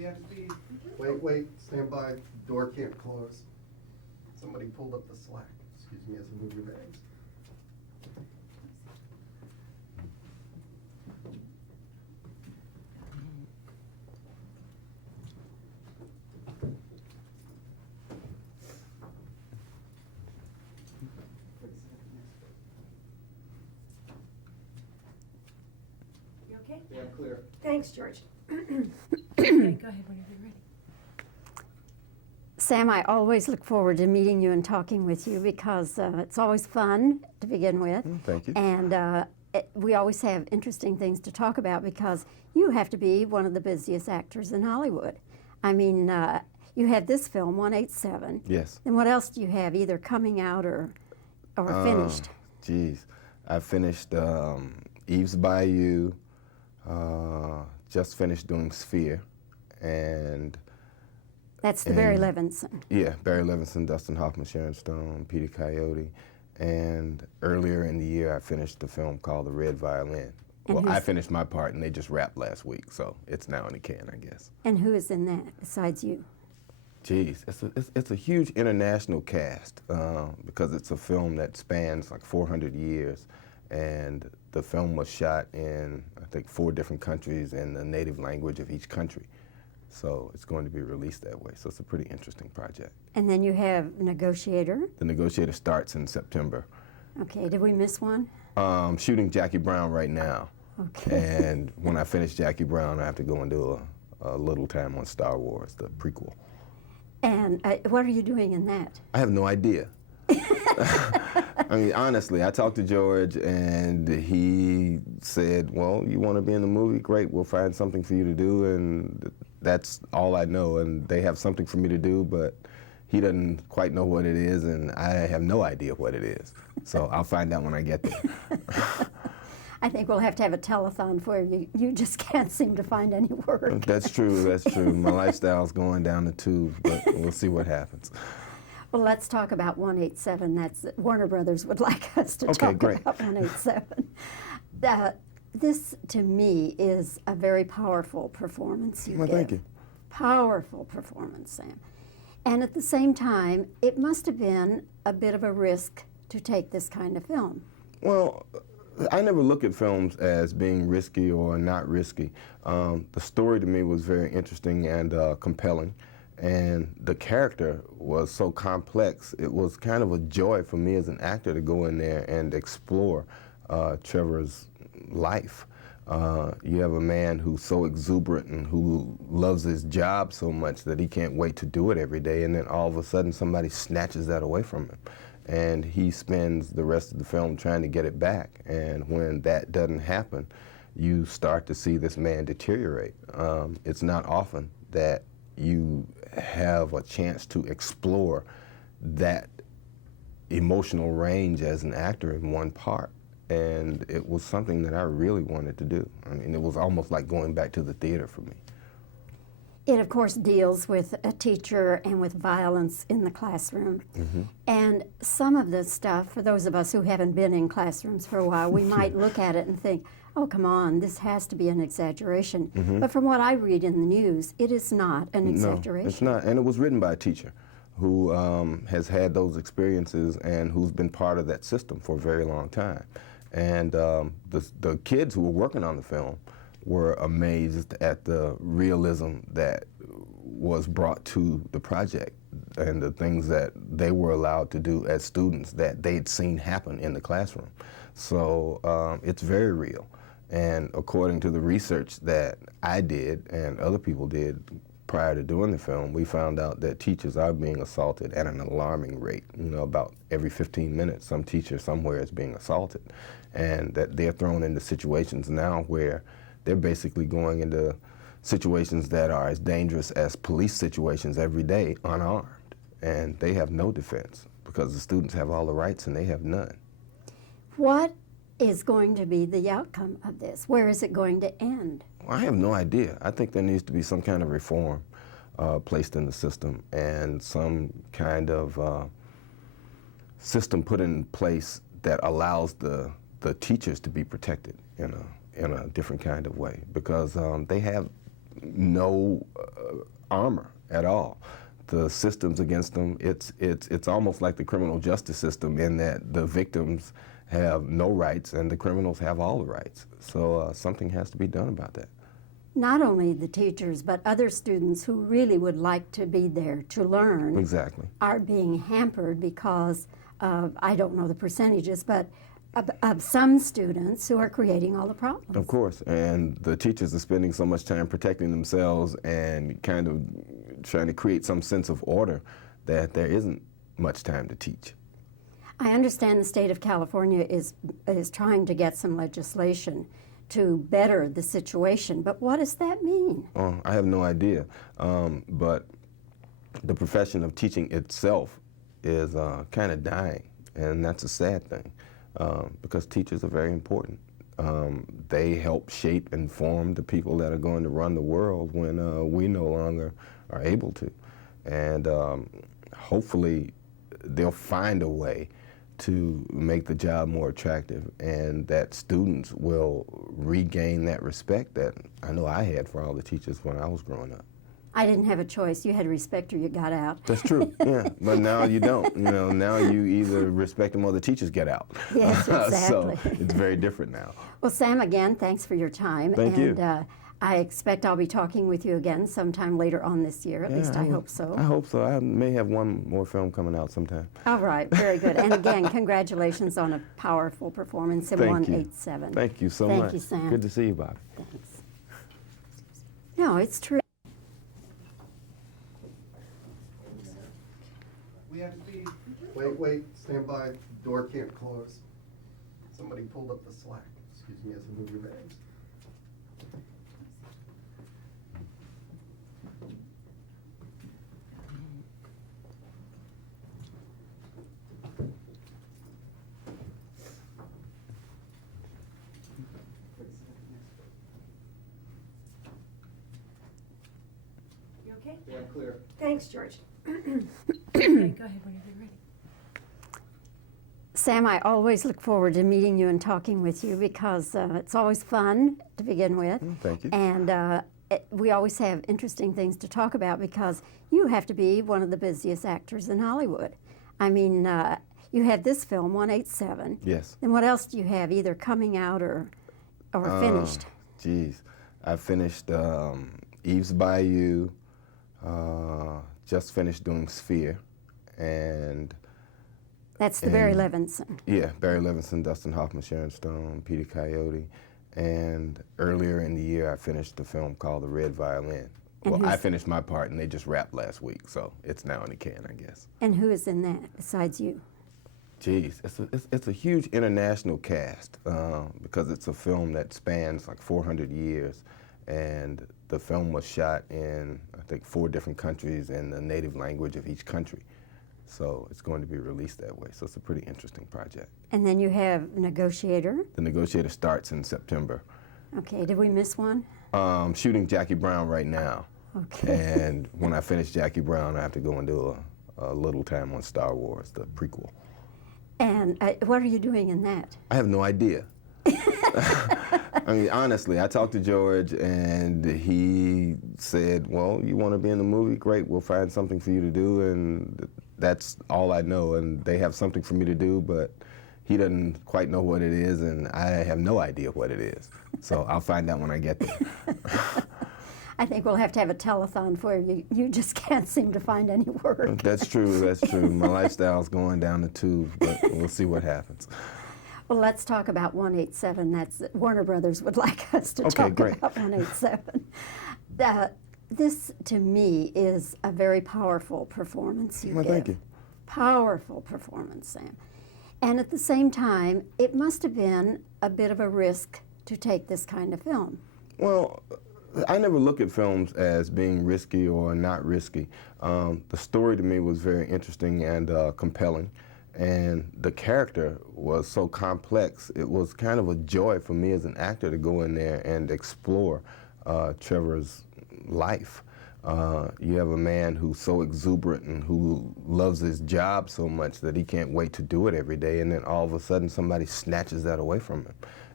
We have speed. Wait, stand by. Door can't close. Somebody pulled up the slack. Excuse me as I move your bags. You okay? Yeah, clear. Thanks, George. Okay, go ahead whenever you're ready. Sam, I always look forward to meeting you and talking with you because it's always fun to begin with. Thank you. And we always have interesting things to talk about because you have to be one of the busiest actors in Hollywood. I mean, you have this film, 187. Yes. And what else do you have, either coming out or finished? Geez, I finished Eve's Bayou, just finished doing Sphere, and That's the Barry Levinson. yeah, Barry Levinson, Dustin Hoffman, Sharon Stone, Peter Coyote, and earlier in the year I finished the film called The Red Violin. And Well, I who's- finished my part and they just wrapped last week, so it's now in the can, I guess. And who is in that besides you? Geez, it's a huge international cast because it's a film that spans like 400 years, and the film was shot in, I think, 4 different countries in the native language of each country. So it's going to be released that way. So it's a pretty interesting project. And then you have Negotiator. The Negotiator starts in September. Okay, did we miss one? Shooting Jackie Brown right now. Okay. And when I finish Jackie Brown, I have to go and do a little time on Star Wars, the prequel. And what are you doing in that? I have no idea. I mean, honestly, I talked to George and he said, well, you want to be in the movie? Great, we'll find something for you to do, and that's all I know. And they have something for me to do, but he doesn't quite know what it is, and I have no idea what it is. So I'll find out when I get there. I think we'll have to have a telethon for you. You just can't seem to find any work. That's true, that's true. My lifestyle's going down the tube, but we'll see what happens. Well, let's talk about 187. That's Warner Brothers would like us to talk great. about 187. This, to me, is a very powerful performance you Well, give. thank you. Powerful performance, Sam. And at the same time, it must have been a bit of a risk to take this kind of film. Well, I never look at films as being risky or not risky. The story to me was very interesting and compelling, and the character was so complex. It was kind of a joy for me as an actor to go in there and explore Trevor's life. You have a man who's so exuberant and who loves his job so much that he can't wait to do it every day, and then all of a sudden somebody snatches that away from him. And he spends the rest of the film trying to get it back. And when that doesn't happen, you start to see this man deteriorate. It's not often that you have a chance to explore that emotional range as an actor in one part. And it was something that I really wanted to do. I mean, it was almost like going back to the theater for me. It, of course, deals with a teacher and with violence in the classroom. Mm-hmm. And some of this stuff, for those of us who haven't been in classrooms for a while, we might look at it and think, oh, come on, this has to be an exaggeration. Mm-hmm. But from what I read in the news, it is not an exaggeration. No, it's not. And it was written by a teacher who has had those experiences and who's been part of that system for a very long time. And the kids who were working on the film were amazed at the realism that was brought to the project and the things that they were allowed to do as students that they'd seen happen in the classroom. So it's very real. And according to the research that I did and other people did prior to doing the film, we found out that teachers are being assaulted at an alarming rate. You know, about every 15 minutes, some teacher somewhere is being assaulted. And that they're thrown into situations now where they're basically going into situations that are as dangerous as police situations every day, unarmed. And they have no defense because the students have all the rights and they have none. What is going to be the outcome of this? Where is it going to end? Well, I have no idea. I think there needs to be some kind of reform placed in the system and some kind of system put in place that allows the teachers to be protected in a different kind of way, because they have no armor at all. The system's against them. It's almost like the criminal justice system in that the victims have no rights and the criminals have all the rights. So something has to be done about that. Not only the teachers, but other students who really would like to be there to learn Exactly. are being hampered because of, I don't know the percentages, but of some students who are creating all the problems. Of course, and the teachers are spending so much time protecting themselves and kind of trying to create some sense of order that there isn't much time to teach. I understand the state of California is trying to get some legislation to better the situation, but what does that mean? I have no idea, but the profession of teaching itself is kind of dying, and that's a sad thing because teachers are very important. They help shape and form the people that are going to run the world when we no longer are able to. And hopefully they'll find a way to make the job more attractive and that students will regain that respect that I know I had for all the teachers when I was growing up. I didn't have a choice. You had respect or you got out. That's true, yeah. But now you don't. You know, now you either respect them or the teachers get out. Yes, exactly. So it's very different now. Well, Sam, again, thanks for your time. Thank you. I expect I'll be talking with you again sometime later on this year. At least I hope so. I hope so. I may have one more film coming out sometime. All right, very good. And again, congratulations on a powerful performance in Thank 187. you. Thank you so much. Thank you, Sam. Good to see you, Bobbie. Thanks. No, it's true. We have to be. Wait, stand by. Door can't close. Somebody pulled up the slack. Excuse me as I move your bags. You okay? Yeah, clear. Thanks, George. Okay, go ahead whenever you're ready. Sam, I always look forward to meeting you and talking with you because it's always fun to begin with. Thank you. And we always have interesting things to talk about because you have to be one of the busiest actors in Hollywood. I mean, you had this film, 187. Yes. And what else do you have, either coming out or finished? Geez. I finished Eve's Bayou, just finished doing Sphere, and That's the Barry Levinson. yeah, Barry Levinson, Dustin Hoffman, Sharon Stone, Peter Coyote, and earlier in the year I finished the film called The Red Violin. And Well, I who's- finished my part and they just wrapped last week, so it's now in the can, I guess. And who is in that besides you? Geez, it's a huge international cast because it's a film that spans like 400 years, and the film was shot in, I think, 4 different countries in the native language of each country. So it's going to be released that way. So it's a pretty interesting project. And then you have Negotiator. The Negotiator starts in September. Okay, did we miss one? Shooting Jackie Brown right now. Okay. And when I finish Jackie Brown, I have to go and do a little time on Star Wars, the prequel. And what are you doing in that? I have no idea. I mean, honestly, I talked to George and he said, well, you want to be in the movie? Great, we'll find something for you to do, and that's all I know. And they have something for me to do, but he doesn't quite know what it is, and I have no idea what it is. So I'll find out when I get there. I think we'll have to have a telethon for you. You just can't seem to find any work. That's true, that's true. My lifestyle's going down the tube, but we'll see what happens. Well, let's talk about 187. That's Warner Brothers would like us to Okay, talk great. about 187. This, to me, is a very powerful performance you Well, give. thank you. Powerful performance, Sam. And at the same time, it must have been a bit of a risk to take this kind of film. Well, I never look at films as being risky or not risky. The story to me was very interesting and compelling, and the character was so complex. It was kind of a joy for me as an actor to go in there and explore Trevor's life. You have a man who's so exuberant and who loves his job so much that he can't wait to do it every day, and then all of a sudden somebody snatches that away from him.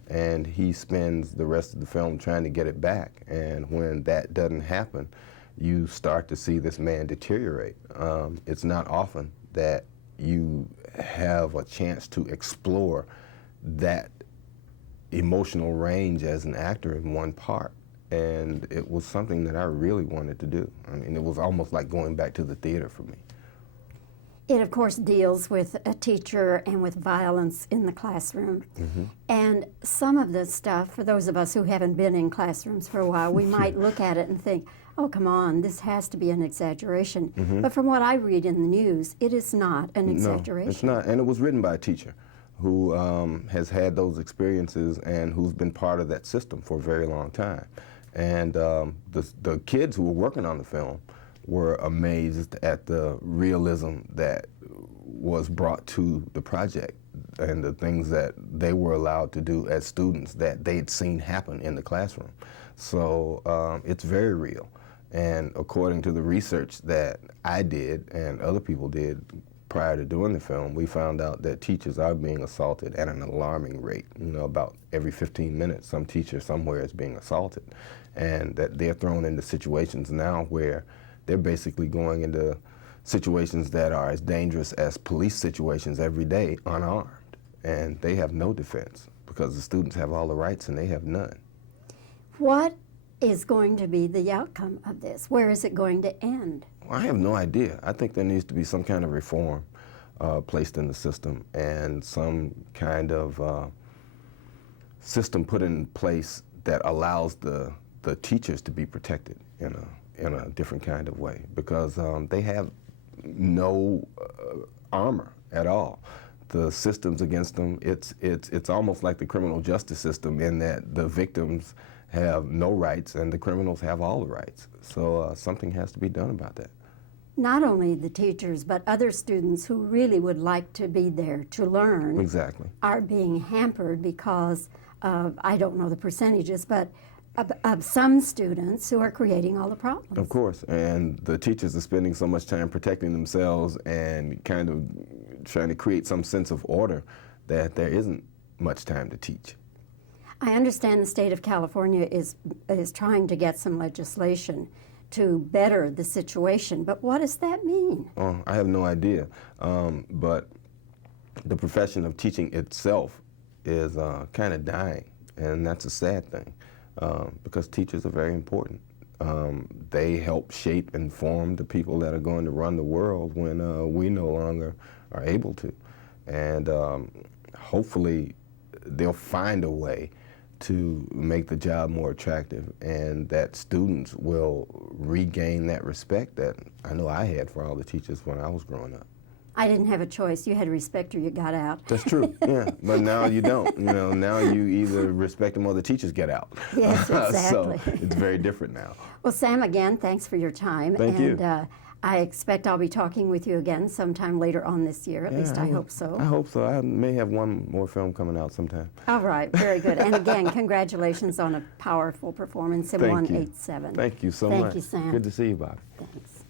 and he spends the rest of the film trying to get it back. And when that doesn't happen, you start to see this man deteriorate. It's not often that you have a chance to explore that emotional range as an actor in one part. And it was something that I really wanted to do. I mean, it was almost like going back to the theater for me. It, of course, deals with a teacher and with violence in the classroom. And some of the stuff, for those of us who haven't been in classrooms for a while, we might look at it and think, oh, come on, this has to be an exaggeration. But from what I read in the news, it is not an exaggeration. No, it's not. And it was written by a teacher who has had those experiences and who's been part of that system for a very long time. And the kids who were working on the film were amazed at the realism that was brought to the project and the things that they were allowed to do as students that they'd seen happen in the classroom. So it's very real. And according to the research that I did and other people did prior to doing the film, we found out that teachers are being assaulted at an alarming rate. You know, about every 15 minutes, some teacher somewhere is being assaulted. And that they're thrown into situations now where they're basically going into situations that are as dangerous as police situations every day, unarmed. And they have no defense because the students have all the rights and they have none. What is going to be the outcome of this? Where is it going to end? Well, I have no idea. I think there needs to be some kind of reform placed in the system and some kind of system put in place that allows the teachers to be protected in a different kind of way, because they have no armor at all. The systems against them, it's almost like the criminal justice system in that the victims have no rights and the criminals have all the rights. So something has to be done about that. Not only the teachers, but other students who really would like to be there to learn Exactly. are being hampered because of, I don't know the percentages, but of some students who are creating all the problems. Of course, and the teachers are spending so much time protecting themselves and kind of trying to create some sense of order that there isn't much time to teach. I understand the state of California is trying to get some legislation to better the situation, but what does that mean? I have no idea, but the profession of teaching itself is kind of dying, and that's a sad thing. Because teachers are very important. They help shape and form the people that are going to run the world when we no longer are able to. And hopefully they'll find a way to make the job more attractive and that students will regain that respect that I know I had for all the teachers when I was growing up. I didn't have a choice. You had to respect or you got out. That's true, yeah. But now you don't. You know, now you either respect them or the teachers get out. Yes, exactly. So it's very different now. Well, Sam, again, thanks for your time. Thank you. I expect I'll be talking with you again sometime later on this year. At least I hope so. I hope so. I may have one more film coming out sometime. All right, very good. And again, congratulations on a powerful performance in Thank you. 187. Thank you so much. Thank you, Sam. Good to see you, Bobbie. Thanks.